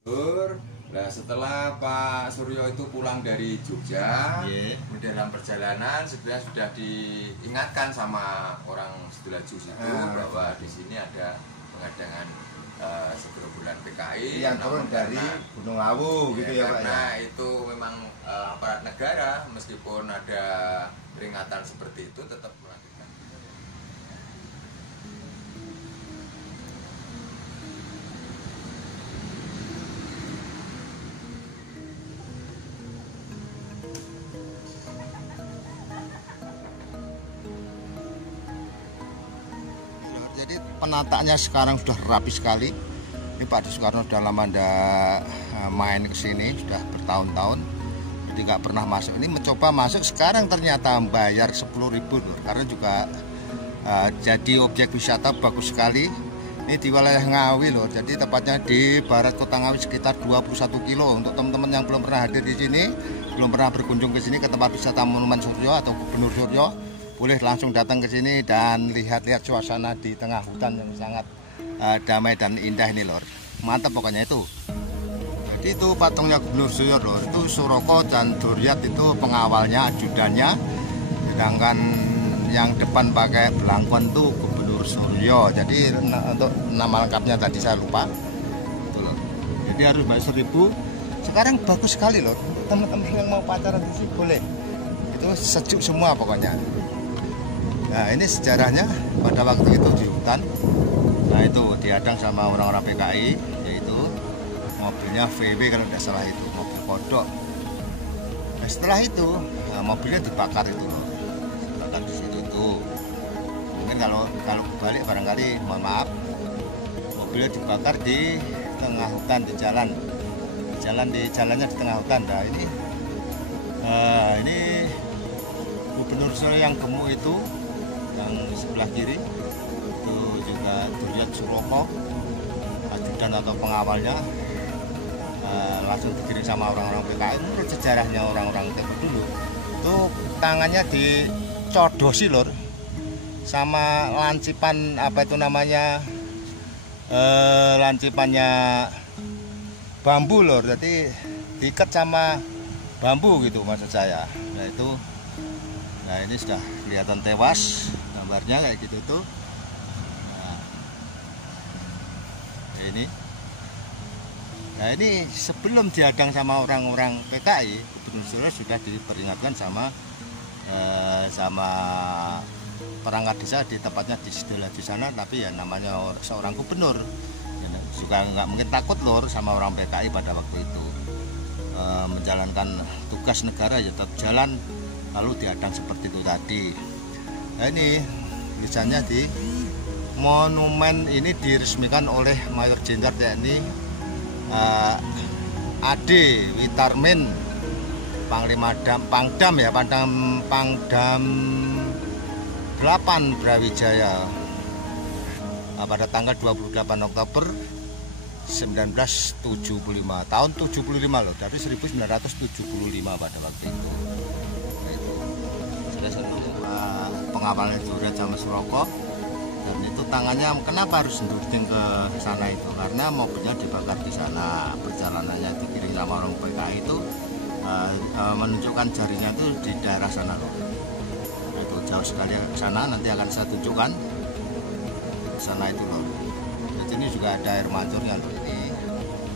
Nah, setelah Pak Suryo itu pulang dari Jogja, kemudian dalam perjalanan sebenarnya sudah diingatkan sama orang Sidoarjo itu bahwa di sini ada pengadakan segerombolan PKI yang turun dari Gunung Lawu gitu ya Pak. Karena itu memang aparat negara, meskipun ada peringatan seperti itu tetap melakukan. Jadi penataannya sekarang sudah rapi sekali. Ini Pak Soekarno sudah lama tidak main ke sini, sudah bertahun-tahun. Jadi nggak pernah masuk. Ini mencoba masuk, sekarang ternyata bayar 10.000 loh. Karena juga jadi objek wisata bagus sekali. Ini di wilayah Ngawi loh. Jadi tepatnya di barat kota Ngawi sekitar 21 kilo. Untuk teman-teman yang belum pernah hadir di sini, belum pernah berkunjung ke sini ke tempat wisata Monumen Suryo atau Gubernur Suryo, boleh langsung datang ke sini dan lihat-lihat suasana di tengah hutan yang sangat damai dan indah ini lor. Mantap pokoknya itu. Jadi itu patungnya Gubernur Suryo lor. Itu Suroko dan Duryat itu pengawalnya, ajudannya. Sedangkan yang depan pakai belangkon itu Gubernur Suryo. Jadi untuk nama lengkapnya tadi saya lupa. Itu lor. Jadi harus bayar 1.000. Sekarang bagus sekali lor. Teman-teman yang mau pacaran di sini boleh. Itu sejuk semua pokoknya. Nah ini sejarahnya pada waktu itu di hutan. Nah itu dihadang sama orang-orang PKI, yaitu mobilnya VW kalau tidak salah itu, mobil kodok. Nah setelah itu mobilnya dibakar itu loh, dibakar di situ itu. Mungkin kalau balik barangkali, mohon maaf, mobilnya dibakar di tengah hutan, di jalannya di tengah hutan. Nah ini Gubernur Suryo yang gemuk itu, yang sebelah kiri itu juga Duryat Suroko, ajudan atau pengawalnya, langsung digiring sama orang-orang PKI. Menurut sejarahnya orang-orang tempo dulu itu tangannya dicodosi lor sama lancipan, apa itu namanya, lancipannya bambu lor, jadi diikat sama bambu gitu maksud saya. Nah ini sudah kelihatan tewas gambarnya kayak gitu tuh. Nah ini sebelum dihadang sama orang-orang PKI, Gubernur Suryo sudah diperingatkan sama perangkat desa di tempatnya di Sidoarjo sana, tapi ya namanya seorang gubernur juga nggak mungkin takut lor sama orang PKI pada waktu itu. Menjalankan tugas negara ya tetap jalan, lalu dihadang seperti itu tadi. Nah ini tulisannya di monumen ini diresmikan oleh Mayor Jenderal TNI AD Witarmin Panglima Pangdam 8 Brawijaya pada tanggal 28 Oktober 1975, tahun 75 loh, dari 1975 pada waktu itu. Pengawalnya Duryat sama Suroko, dan itu tangannya kenapa harus nurding ke sana itu karena mobilnya dibakar di sana. Perjalanannya dikirim sama orang PKI itu menunjukkan jarinya itu di daerah sana loh. Nah, itu jauh sekali ke sana, nanti akan saya tunjukkan di sana itu loh. Jadi ini juga ada air mancurnya loh. Ini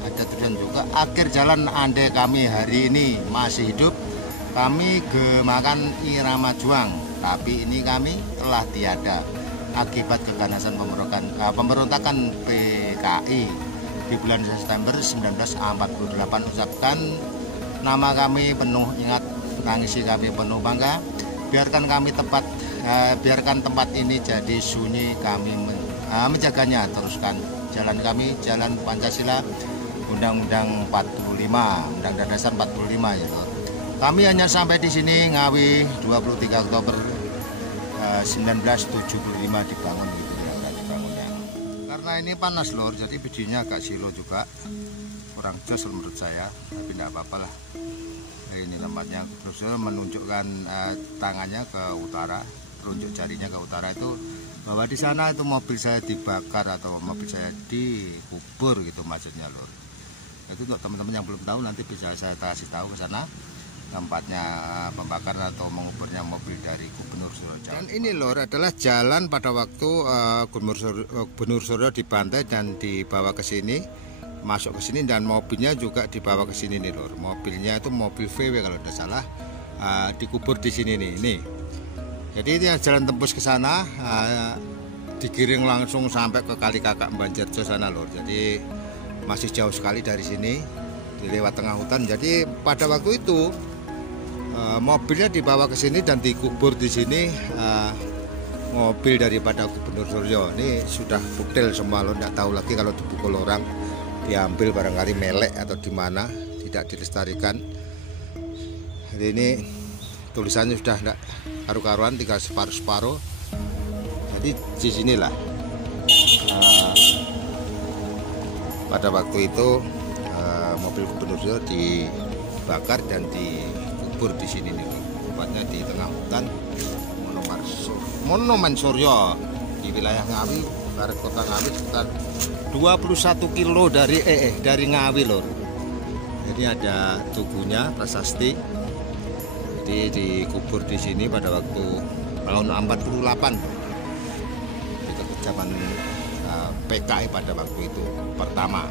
ada tulisan juga akhir jalan andai kami hari ini masih hidup, kami gemakan irama juang, tapi ini kami telah tiada akibat keganasan pemberontakan PKI di bulan September 1948. Ucapkan nama kami penuh ingat, tangisi kami penuh bangga, biarkan tempat ini jadi sunyi, kami menjaganya, teruskan jalan kami, jalan Pancasila, Undang-Undang 45, Undang-Undang Dasar 45 ya. Kami hanya sampai di sini Ngawi 23 Oktober 1975 dibangun gitu ya, dibangunnya. Karena ini panas lor, jadi videonya agak silo juga, kurang jos menurut saya, tapi tidak apa-apa lah. Nah, ini tempatnya terus menunjukkan tangannya ke utara, telunjuk jarinya ke utara itu bahwa di sana itu mobil saya dibakar atau mobil saya dikubur gitu maksudnya lor. Itu untuk teman-teman yang belum tahu nanti bisa saya kasih tahu ke sana tempatnya pembakaran atau menguburnya mobil dari Gubernur Suryo. Dan ini lor adalah jalan pada waktu Gubernur Suryo dibantai dan dibawa ke sini, masuk ke sini, dan mobilnya juga dibawa ke sini nih lor. Mobilnya itu mobil VW kalau tidak salah, dikubur di sini nih. Nih. Jadi ini jalan tembus ke sana, digiring langsung sampai ke Kali Kakak Banjarjo sana lor. Jadi masih jauh sekali dari sini, dilewat tengah hutan. Jadi pada waktu itu mobilnya dibawa ke sini dan dikubur di sini, mobil daripada Gubernur Suryo. Ini sudah pudel semua loh, tidak tahu lagi kalau dipukul orang, diambil barangkali melek atau di mana, tidak dilestarikan. Jadi ini tulisannya sudah tidak karu-karuan, tinggal separuh-separuh. Jadi di sinilah pada waktu itu mobil Gubernur Suryo dibakar dan dikubur di sini nih, tempatnya di tengah hutan Monumen Suryo di wilayah Ngawi, barat kota Ngawi, sekitar 21 kilo dari Ngawi lor. Jadi ada tugunya prasasti. Jadi dikubur di sini pada waktu tahun 48 di zaman PKI pada waktu itu pertama.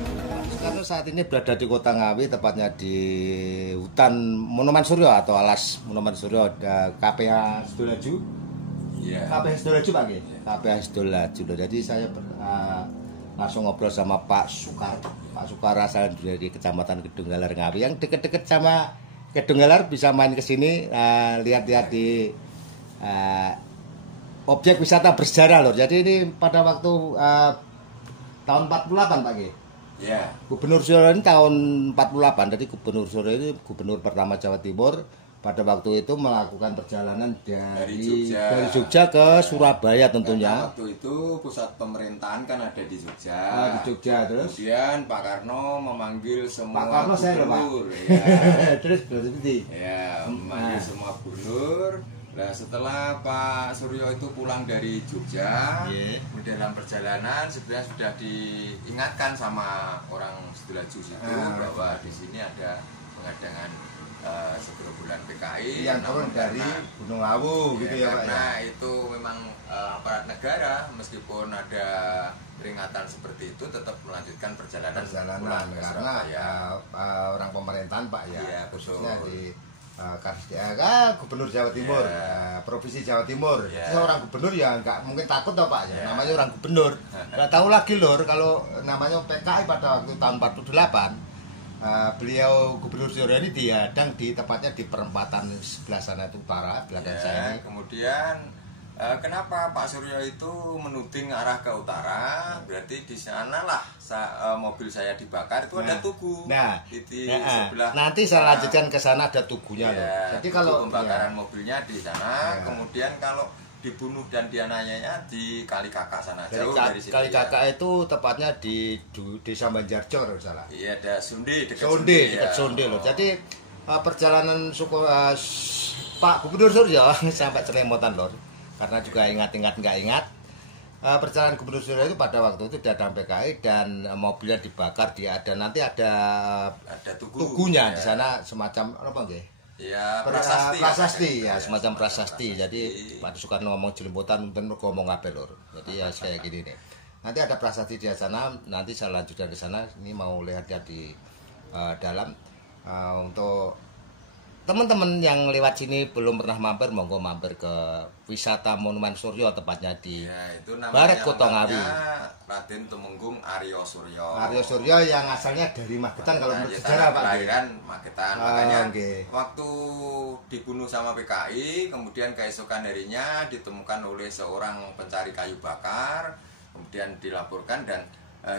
Karena saat ini berada di kota Ngawi, tepatnya di hutan Monumen Suryo atau alas Monumen Suryo, ada KPH Sidolaju. Iya. KPH Sidolaju Pak Nggih. KPH Sidolaju. Jadi saya langsung ngobrol sama Pak Sukar. Pak Sukar asal dari Kecamatan Kedunggalar Ngawi, yang deket-deket sama Kedunggalar, bisa main ke sini, lihat-lihat di objek wisata bersejarah lor. Jadi ini pada waktu tahun 48 Pak Nggih. Ya. Gubernur Suryo ini tahun 48. Jadi Gubernur Suryo ini gubernur pertama Jawa Timur. Pada waktu itu melakukan perjalanan dari Jogja ke Surabaya tentunya. Karena waktu itu pusat pemerintahan kan ada di Jogja. Di Jogja terus. Kemudian Pak Karno memanggil semua Pak Karno gubernur. Ya. Terus berarti. Ya, memanggil semua gubernur. Nah, setelah Pak Suryo itu pulang dari Jogja, kemudian dalam perjalanan sebenarnya sudah diingatkan sama orang Sidolaju itu bahwa di sini ada pengadangan segerombolan PKI yang turun dari Gunung Lawu gitu ya Pak. Nah, itu memang aparat negara, meskipun ada peringatan seperti itu tetap melanjutkan perjalanan karena orang pemerintahan Pak ya, khususnya di Gubernur Jawa Timur, Provinsi Jawa Timur. Orang gubernur ya nggak mungkin takut toh Pak ya, namanya orang gubernur. Nggak tahu lagi lor kalau namanya PKI pada waktu tahun 48, beliau Gubernur Suryo ini dihadang di tepatnya di perempatan sebelah sana itu utara belakang saya ini. Kemudian kenapa Pak Suryo itu menuding arah ke utara? Berarti di sanalah mobil saya dibakar, itu ada tugu. Di sebelah. Nanti saya lanjutkan ke sana, ada tugunya loh. Jadi kalau pembakaran mobilnya di sana, kemudian kalau dibunuh dan dianiayanya di Kali Kakak sana, jauh dari sini. Kali Kakak itu tepatnya di Desa Banjarjo kalau salah. Iya, ada Sonde, dekat Sonde loh. Jadi perjalanan Pak Gubernur Suryo sampai Celemotan lor. Karena juga ingat-ingat nggak ingat, perjalanan Gubernur Suryo itu pada waktu itu datang PKI dan mobilnya dibakar, nanti ada tugunya di sana, semacam apa nggih? Ya, prasasti ya, semacam prasasti. Jadi Pak Soekarno ngomong Jelimpotan, mungkin ngomong apa lor. Jadi ya kayak gini nih. Nanti ada prasasti di sana, nanti saya lanjutkan di sana. Ini mau lihat-lihat di dalam untuk teman-teman yang lewat sini belum pernah mampir, monggo mampir ke wisata Monumen Suryo, tepatnya di barat kota Ngawi. Raden Tumenggung Aryo Suryo. Aryo Suryo yang asalnya dari Magetan kalau menurut sejarah Pak. Kelahiran Magetan, makanya waktu dibunuh sama PKI, kemudian keesokan harinya ditemukan oleh seorang pencari kayu bakar, kemudian dilaporkan dan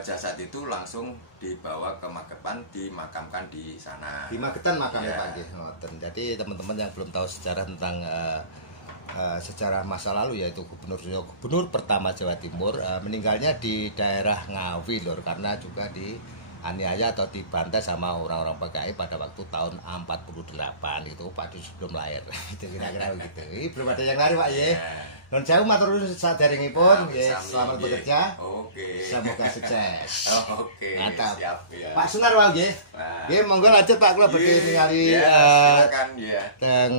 jasad itu langsung dibawa ke Magetan, dimakamkan di sana. Di Magetan makamnya Pak. Jadi teman-teman yang belum tahu sejarah tentang sejarah masa lalu, yaitu gubernur pertama Jawa Timur, meninggalnya di daerah Ngawi lor, karena juga di aniaya atau dibantai sama orang-orang PKI pada waktu tahun 48 itu Pak Di sebelum lahir. Itu kira-kira begitu. Ini belum ada yang lari Pak ya. Non jauh matur nuwun sadaringipun nggih. Selamat bekerja. Oke. Semoga sukses. Oke. Mantap. Siap ya. Pak Sunar wae nggih. Nggih monggo lanjut Pak kula badhe ningali silakan ya. teng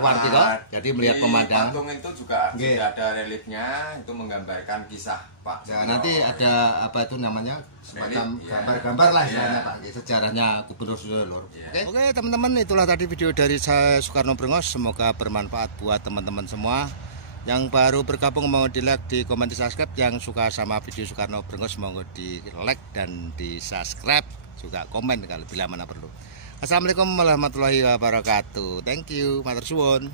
warti kok. Jadi melihat pemandangan. Patung itu juga sudah ada reliefnya, itu menggambarkan kisah Pak. Ya, nanti ada apa itu namanya semacam gambar-gambar lah istilahnya Pak, sejarahnya Gubernur Sulur. Oke teman-teman, itulah tadi video dari saya Soekarno Brengos. Semoga bermanfaat buat teman-teman semua. Yang baru bergabung mau di like, di komen, di subscribe. Yang suka sama video Soekarno Brengos mau di like dan di subscribe, juga komen kalau bila mana perlu. Assalamualaikum warahmatullahi wabarakatuh. Thank you, matur suwun.